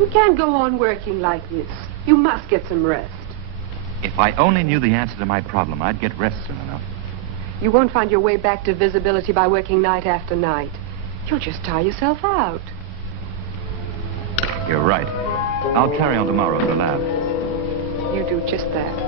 You can't go on working like this. You must get some rest. If I only knew the answer to my problem, I'd get rest soon enough. You won't find your way back to visibility by working night after night. You'll just tire yourself out. You're right. I'll carry on tomorrow in the lab. You do just that.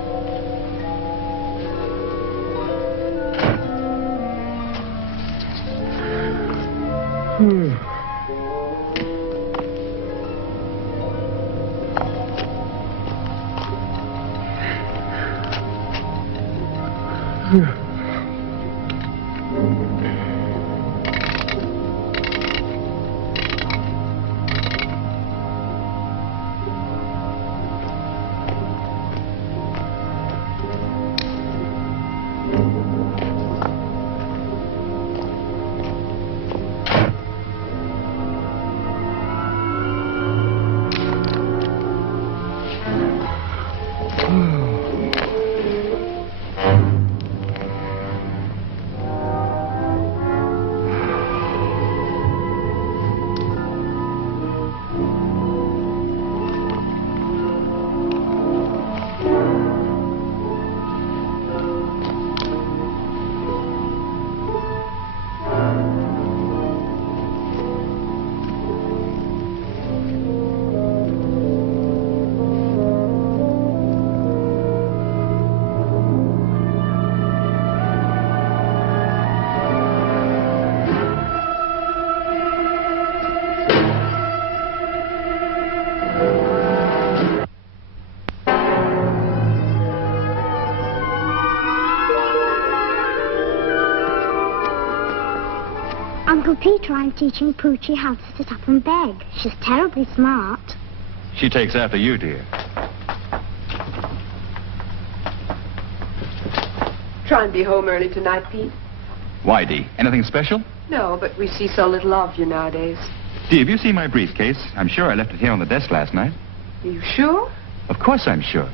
Uncle Peter, I'm teaching Poochie how to sit up and beg. She's terribly smart. She takes after you, dear. Try and be home early tonight, Pete. Why, Dee? Anything special? No, but we see so little of you nowadays. Dee, have you seen my briefcase? I'm sure I left it here on the desk last night. Are you sure? Of course I'm sure.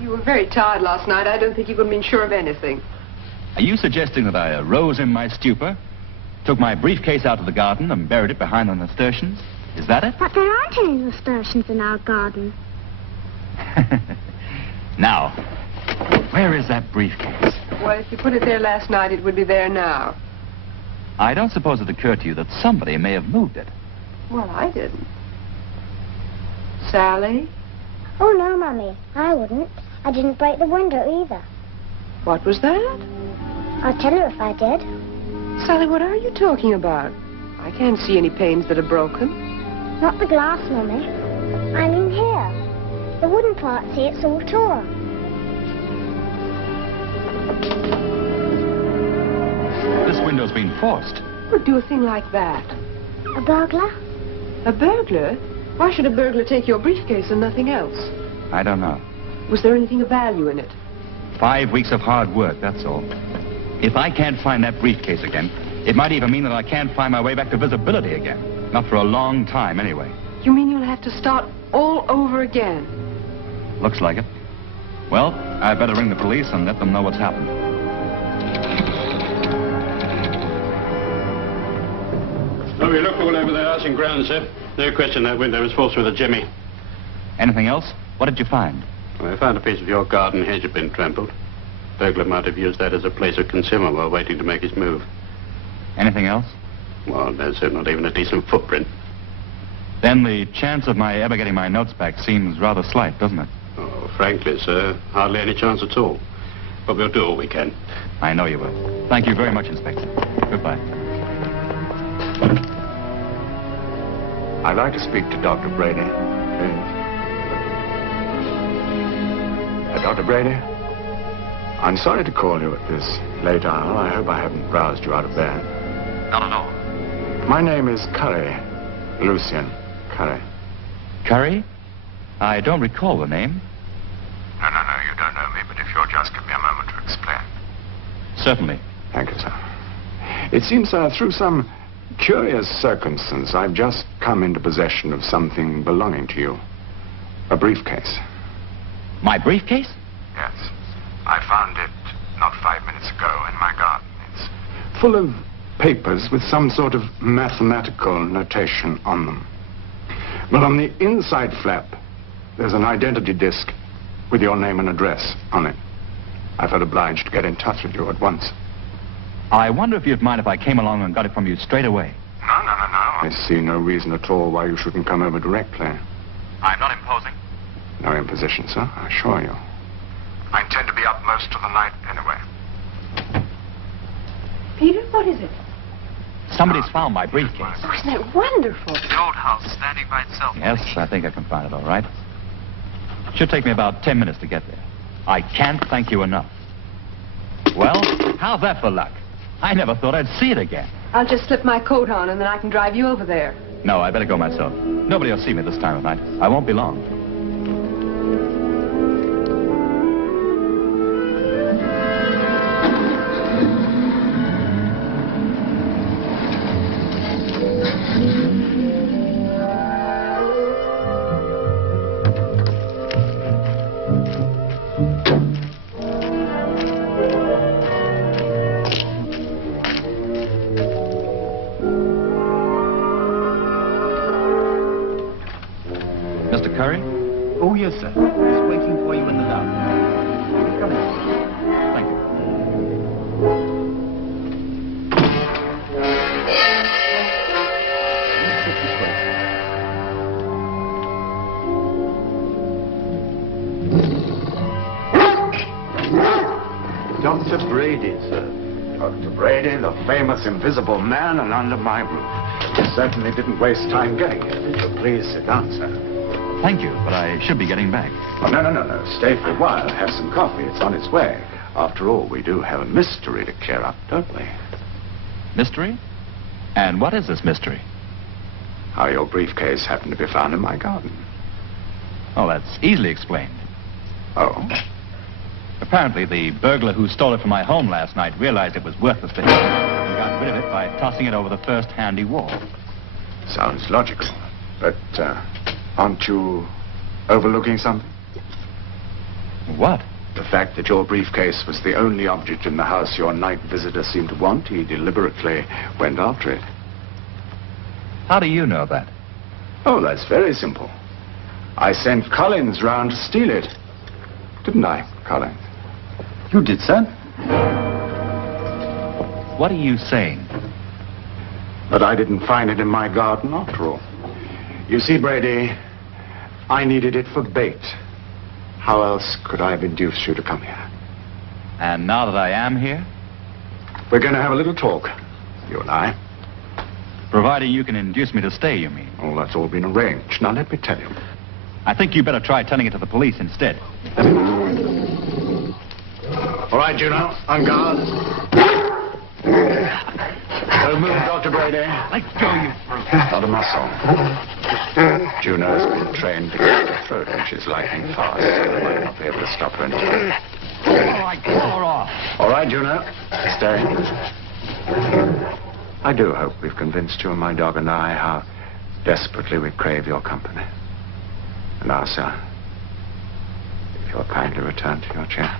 You were very tired last night. I don't think you could have been sure of anything. Are you suggesting that I arose in my stupor, took my briefcase out of the garden and buried it behind the nasturtiums? Is that it? But there aren't any nasturtiums in our garden. Now, where is that briefcase? Well, if you put it there last night, it would be there now. I don't suppose it occurred to you that somebody may have moved it. Well, I didn't. Sally? Oh, no, Mummy. I wouldn't. I didn't break the window either. What was that? I'll tell you if I did. Sally, what are you talking about? I can't see any panes that are broken. Not the glass, Mummy. I mean here. The wooden part, see, it's all torn. This window's been forced. Who would do a thing like that? A burglar? A burglar? Why should a burglar take your briefcase and nothing else? I don't know. Was there anything of value in it? 5 weeks of hard work, that's all. If I can't find that briefcase again, it might even mean that I can't find my way back to visibility again. Not for a long time, anyway. You mean you'll have to start all over again? Looks like it. Well, I'd better ring the police and let them know what's happened. Oh, we looked all over the house and grounds, sir. No question that window was forced with a jimmy. Anything else? What did you find? Well, I found a piece of your garden hedge had been trampled. Burglar might have used that as a place of concealment while waiting to make his move. Anything else? Well, no, sir, not even a decent footprint. Then the chance of my ever getting my notes back seems rather slight, doesn't it? Oh, frankly, sir, hardly any chance at all. But we'll do all we can. I know you will. Thank you very much, Inspector. Goodbye. I'd like to speak to Dr. Brady. Dr. Brady, I'm sorry to call you at this late hour. I hope I haven't roused you out of bed. Not at all. My name is Curry. Lucien Curry. Curry? I don't recall the name. No, you don't know me, but certainly. Thank you, sir. It seems, sir, through some curious circumstance, I've just come into possession of something belonging to you. A briefcase. My briefcase? Yes. I found it not 5 minutes ago in my garden. It's full of papers with some sort of mathematical notation on them. But on the inside flap, there's an identity disc with your name and address on it. I felt obliged to get in touch with you at once. I wonder if you'd mind if I came along and got it from you straight away. No. I see no reason at all why you shouldn't come over directly. I'm not imposing. No imposition, sir, I assure you. I intend to be up most of the night anyway. Peter, what is it? Somebody's found my briefcase. Oh, isn't that wonderful? The old house standing by itself. Yes, I think I can find it all right. Should take me about 10 minutes to get there. I can't thank you enough. Well, how's that for luck? I never thought I'd see it again. I'll just slip my coat on and then I can drive you over there. No, I better go myself. Nobody will see me this time of night. I won't be long. Mr. Curry? Oh, yes, sir. He's waiting for you in the lounge. Come in. Thank you. Sit this way. Dr. Brady, sir. Dr. Brady, the famous invisible man, and under my roof. You certainly didn't waste time getting here. So please sit down, sir. Thank you, but I should be getting back. Oh, no. Stay for a while. Have some coffee. It's on its way. After all, we do have a mystery to clear up, don't we? Mystery? And what is this mystery? How your briefcase happened to be found in my garden. Oh, that's easily explained. Oh? Apparently, the burglar who stole it from my home last night realized it was worthless to him and got rid of it by tossing it over the first handy wall. Sounds logical. But, aren't you overlooking something? What? The fact that your briefcase was the only object in the house your night visitor seemed to want, he deliberately went after it. How do you know that? Oh, that's very simple. I sent Collins round to steal it. Didn't I, Collins? You did, sir? What are you saying? But I didn't find it in my garden after all. You see, Brady, I needed it for bait. How else could I have induced you to come here? And now that I am here, We're going to have a little talk, you and I. providing you can induce me to stay, you mean? Oh, that's all been arranged. Now, let me tell you. I think you better try telling it to the police instead. All right, Juno, on guard. Don't move, Dr. Brady. Let go, you brute. Not a muscle. Juno's been trained to get her throat, and she's lightning fast, so they might not be able to stop her in time. All right, call her off. All right, Juno. Stay. I do hope we've convinced you, my dog and I, how desperately we crave your company. And now, sir, if you'll kindly return to your chair.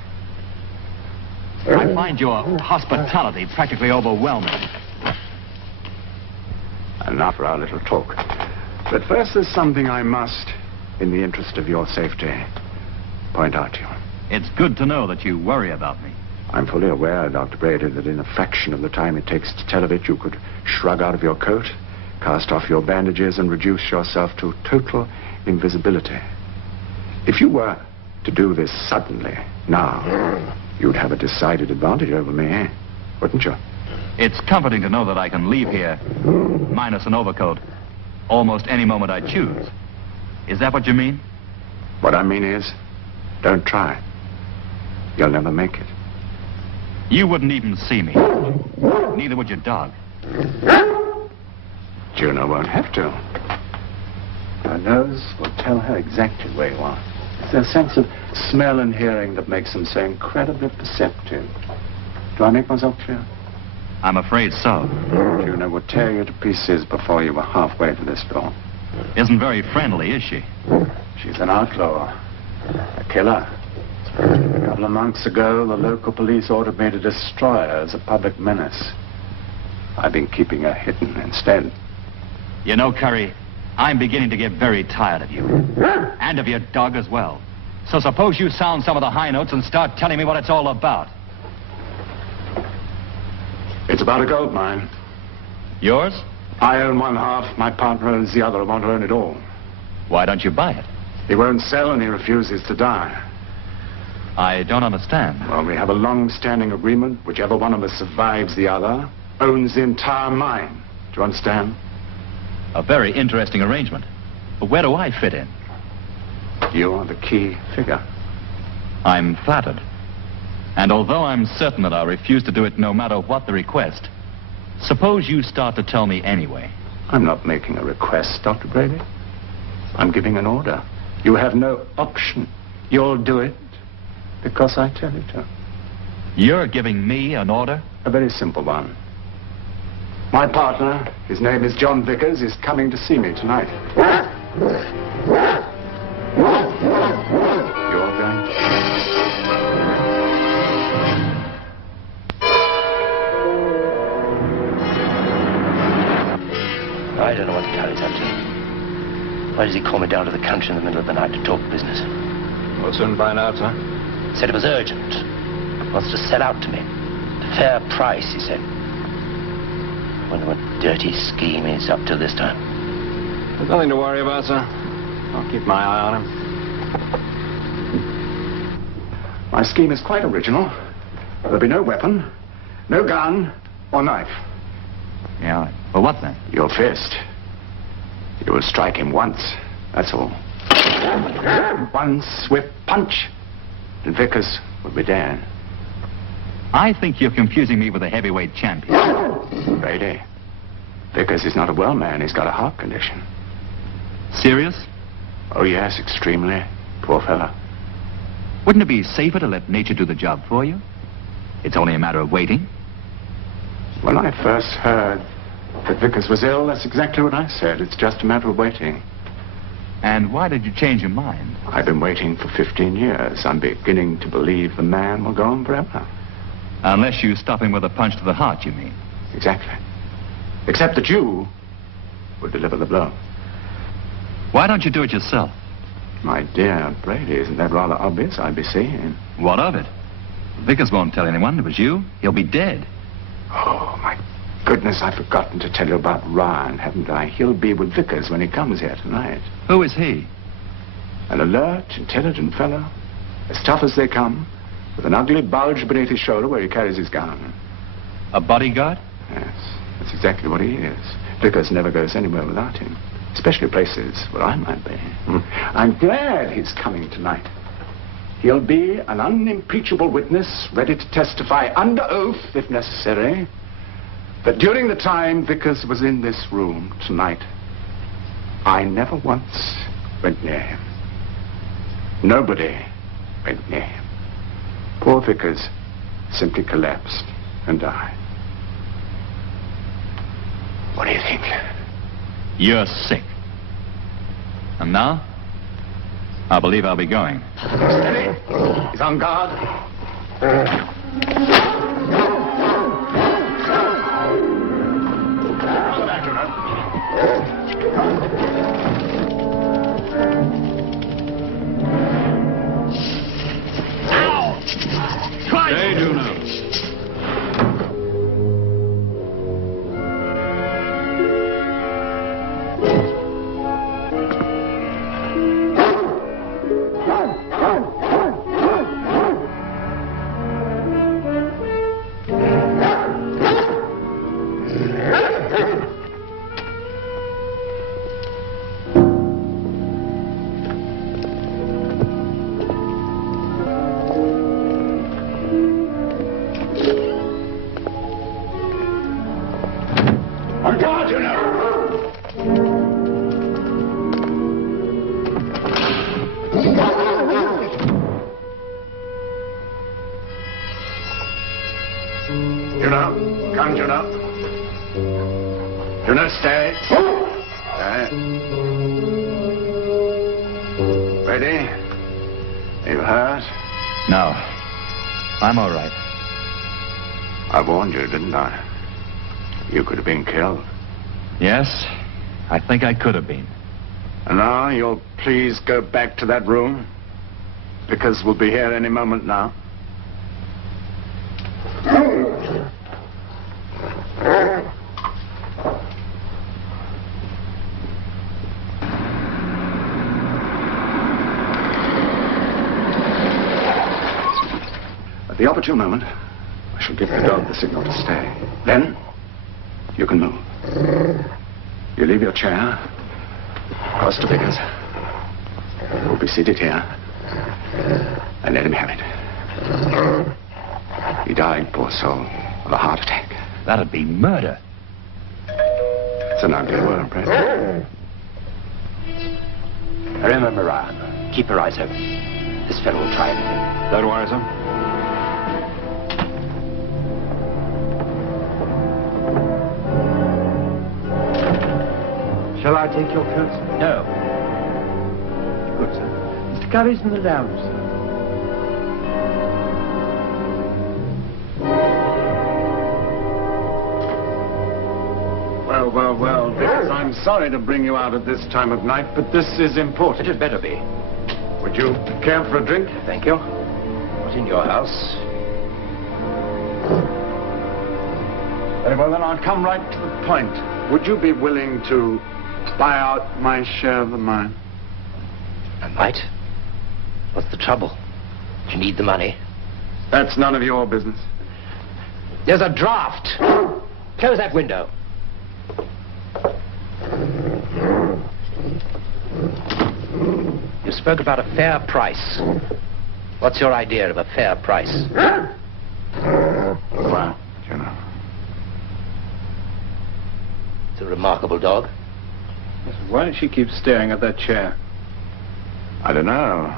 I find your hospitality practically overwhelming. And now for our little talk. But first, there's something I must, in the interest of your safety, point out to you. It's good to know that you worry about me. I'm fully aware, Dr. Brady, that in a fraction of the time it takes to tell of it, you could shrug out of your coat, cast off your bandages, and reduce yourself to total invisibility. If you were to do this suddenly, now, you'd have a decided advantage over me, eh? Wouldn't you? It's comforting to know that I can leave here, minus an overcoat, almost any moment I choose. Is that what you mean? What I mean is, don't try. You'll never make it. You wouldn't even see me. Neither would your dog. Juno won't have to. Her nose will tell her exactly where you are. It's their sense of smell and hearing that makes them so incredibly perceptive. Do I make myself clear? I'm afraid so. Juno would tear you to pieces before you were halfway to this door. Isn't very friendly, is she? She's an outlaw. A killer. A couple of months ago, the local police ordered me to destroy her as a public menace. I've been keeping her hidden instead. You know, Curry, I'm beginning to get very tired of you. And of your dog as well. So suppose you sound some of the high notes and start telling me what it's all about. It's about a gold mine. Yours? I own one half, my partner owns the other. I want to own it all. Why don't you buy it? He won't sell and he refuses to die. I don't understand. Well, we have a long-standing agreement. Whichever one of us survives the other owns the entire mine. Do you understand? A very interesting arrangement. But where do I fit in? You are the key figure. I'm flattered. And although I'm certain that I'll refuse to do it no matter what the request, suppose you start to tell me anyway. I'm not making a request, Dr. Brady. I'm giving an order. You have no option. You'll do it because I tell you to. You're giving me an order? A very simple one. My partner, his name is John Vickers, is coming to see me tonight. You're going to... I don't know what the Carrie's up to. Why does he call me down to the country in the middle of the night to talk business? We'll soon find out, sir. Said it was urgent. Wants to sell out to me. A fair price, he said. Wonder what dirty scheme he's up to this time. There's nothing to worry about, sir. I'll keep my eye on him. My scheme is quite original. There'll be no weapon, no gun, or knife. Yeah. Well, what then? Your fist. You will strike him once. That's all. One swift punch, and Vickers will be dead. I think you're confusing me with a heavyweight champion. Brady, Vickers is not a well man. He's got a heart condition. Serious? Oh, yes, extremely. Poor fella. Wouldn't it be safer to let nature do the job for you? It's only a matter of waiting. When I first heard that Vickers was ill, that's exactly what I said. It's just a matter of waiting. And why did you change your mind? I've been waiting for 15 years. I'm beginning to believe the man will go on forever. Unless you stop him with a punch to the heart, you mean? Exactly. Except that you would deliver the blow. Why don't you do it yourself? My dear Brady, isn't that rather obvious? I'd be seeing. What of it? Vickers won't tell anyone it was you. He'll be dead. Oh, my goodness, I've forgotten to tell you about Ryan, haven't I? He'll be with Vickers when he comes here tonight. Who is he? An alert, intelligent fellow, as tough as they come, with an ugly bulge beneath his shoulder where he carries his gun. A bodyguard? Yes, that's exactly what he is. Vickers never goes anywhere without him, especially places where I might be. I'm glad he's coming tonight. He'll be an unimpeachable witness, ready to testify under oath, if necessary, that during the time Vickers was in this room tonight, I never once went near him. Nobody went near him. Poor Vickers simply collapsed and died. What do you think? You're sick. And now? I believe I'll be going. Steady. He's on guard. Stay, Juno. Come, Juno. Juno, stay. Stay. Ready? You hurt? No. I'm all right. I warned you, didn't I? You could have been killed. Yes, I think I could have been. And now you'll please go back to that room? Because we'll be here any moment now. At the opportune moment, I shall give the dog the signal to stay. Then, you can move. You leave your chair, cross to Vickers. We'll be seated here, and let him have it. He died, poor soul, of a heart attack. That'd be murder. It's an ugly word, Brett. Remember, Ryan, keep your eyes open. This fellow will try anything. Don't worry, sir. Shall I take your coat, sir? No. Good, sir. Mr. Curry's in the lounge, sir. Well, Vickers, I'm sorry to bring you out at this time of night, but this is important. It had better be. Would you care for a drink? Thank you. Not in your house. Very well, then I'll come right to the point. Would you be willing to buy out my share of the mine? I might. What's the trouble? Do you need the money? That's none of your business. There's a draft. Close that window. You spoke about a fair price. What's your idea of a fair price? Well, you know. It's a remarkable dog. Why does she keep staring at that chair? I don't know.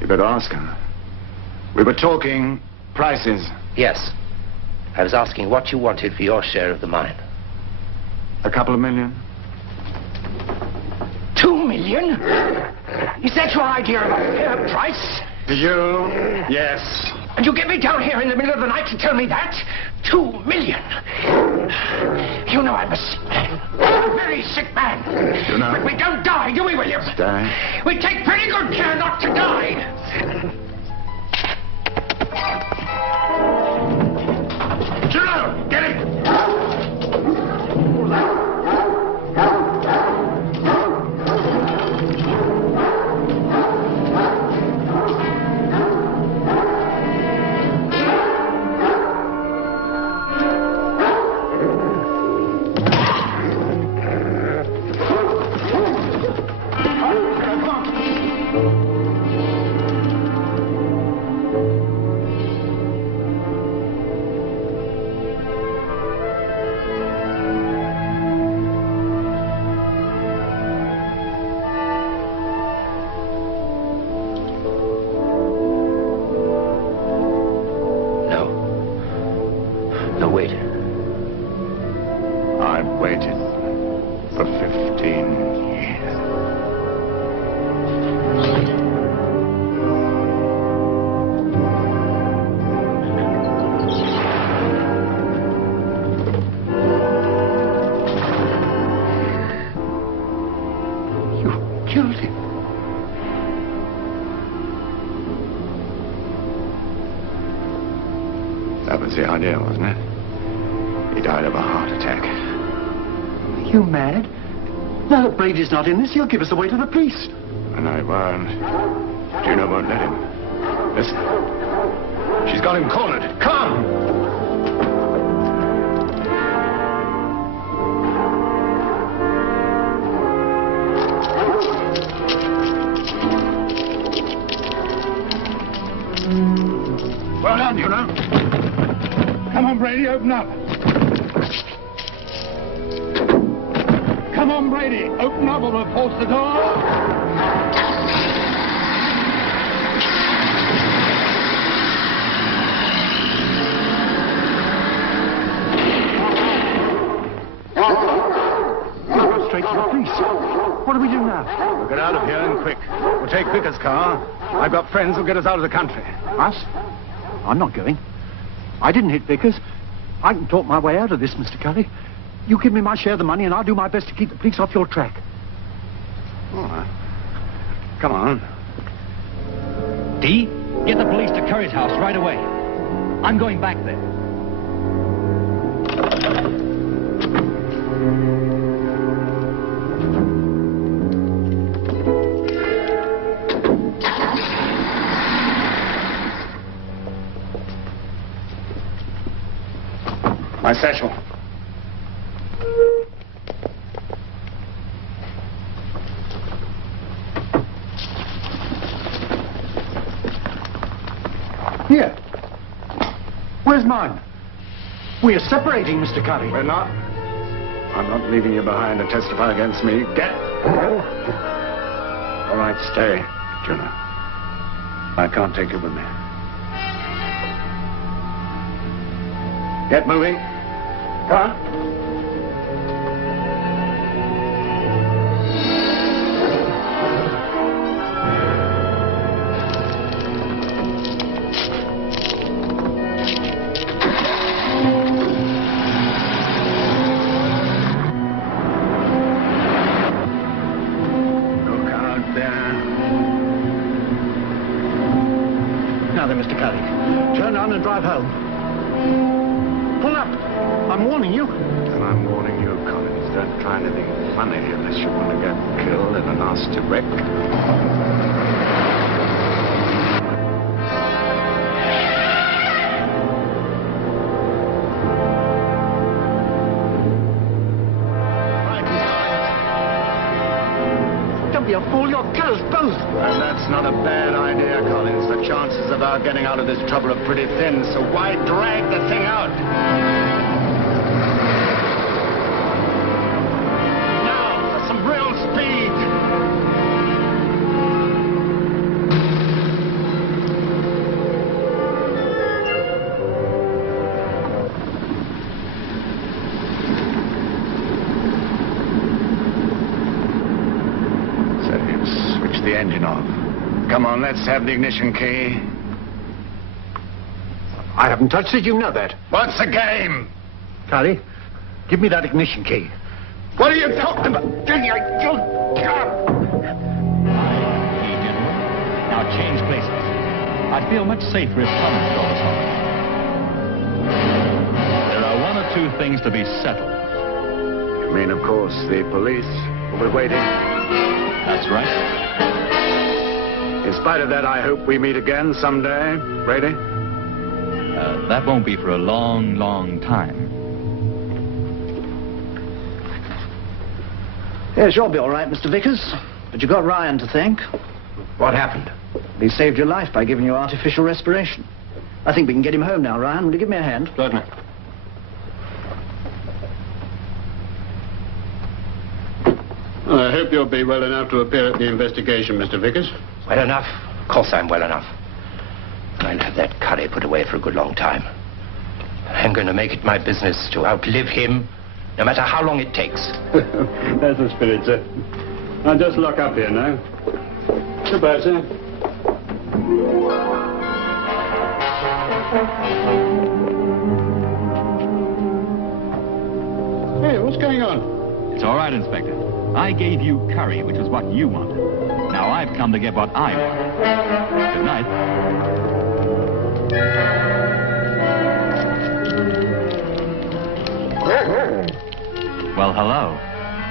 You better ask her. We were talking prices. Yes. I was asking what you wanted for your share of the mine. A couple of million. 2 million? Is that your idea of a fair price? Do you? Yes. And you get me down here in the middle of the night to tell me that? 2 million. You know I'm a sick man. A very sick man. You know. But we don't die, do we, William? Die? We take pretty good care not to die. Juno, get it! No, wait. I've waited for 15 years. You killed him. That was the idea, wasn't it? He died of a heart attack. Are you mad? Now that Brady's not in this, he'll give us away to the police. And I won't. Juno won't let him. Listen. She's got him cornered. Come! Well done, Juno. Come on, Brady, open up. Come on, Brady, open up or we'll force the door. Get out of here and quick. We'll take Vickers' car. I've got friends who'll get us out of the country. Us? I'm not going. I didn't hit Vickers. I can talk my way out of this, Mr. Cully. You give me my share of the money and I'll do my best to keep the police off your track. All right. Come on. Dee, get the police to Curry's house right away. I'm going back there. My satchel. Here. Where's mine? We are separating, Mr. Curry. We're not. I'm not leaving you behind to testify against me. Get. All right, stay, Juno. I can't take you with me. Get moving. Come on. Now then, Mr. Cully, turn around and drive home. Pull up. I'm warning you. And I'm warning you, Collins, don't try anything funny unless you want to get killed in a nasty wreck. Don't be a fool. You'll kill us both. And that's not a bad idea, Collins. The chances of our getting out of this trouble are pretty thin, so why drag the thing out? Now, for some real speed. So, switch the engine off. Come on, let's have the ignition key. I haven't touched it. You know that. What's the game? Cully, give me that ignition key. What are you talking about? Now change places. I'd feel much safer if Collins drove us home. There are one or two things to be settled. You mean, of course, the police will be waiting. That's right. In spite of that, I hope we meet again someday, Brady. That won't be for a long, long time. Yes, you'll be all right, Mr. Vickers. But you got Ryan to thank. What happened? He saved your life by giving you artificial respiration. I think we can get him home now, Ryan. Will you give me a hand? Certainly. I hope you'll be well enough to appear at the investigation, Mr. Vickers. Well enough? Of course I'm well enough. I'll have that curry put away for a good long time. I'm going to make it my business to outlive him, no matter how long it takes. That's the spirit, sir. I'll just lock up here now. Goodbye, sir. Hey, what's going on? It's all right, Inspector. I gave you curry, which was what you wanted. Now I've come to get what I want. Good night. Well, hello.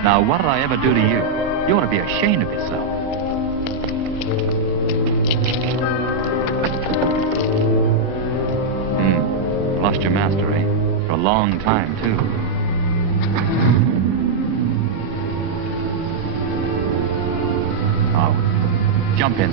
Now, what did I ever do to you? You ought to be ashamed of yourself. Lost your master, eh? For a long time, too. Oh, jump in.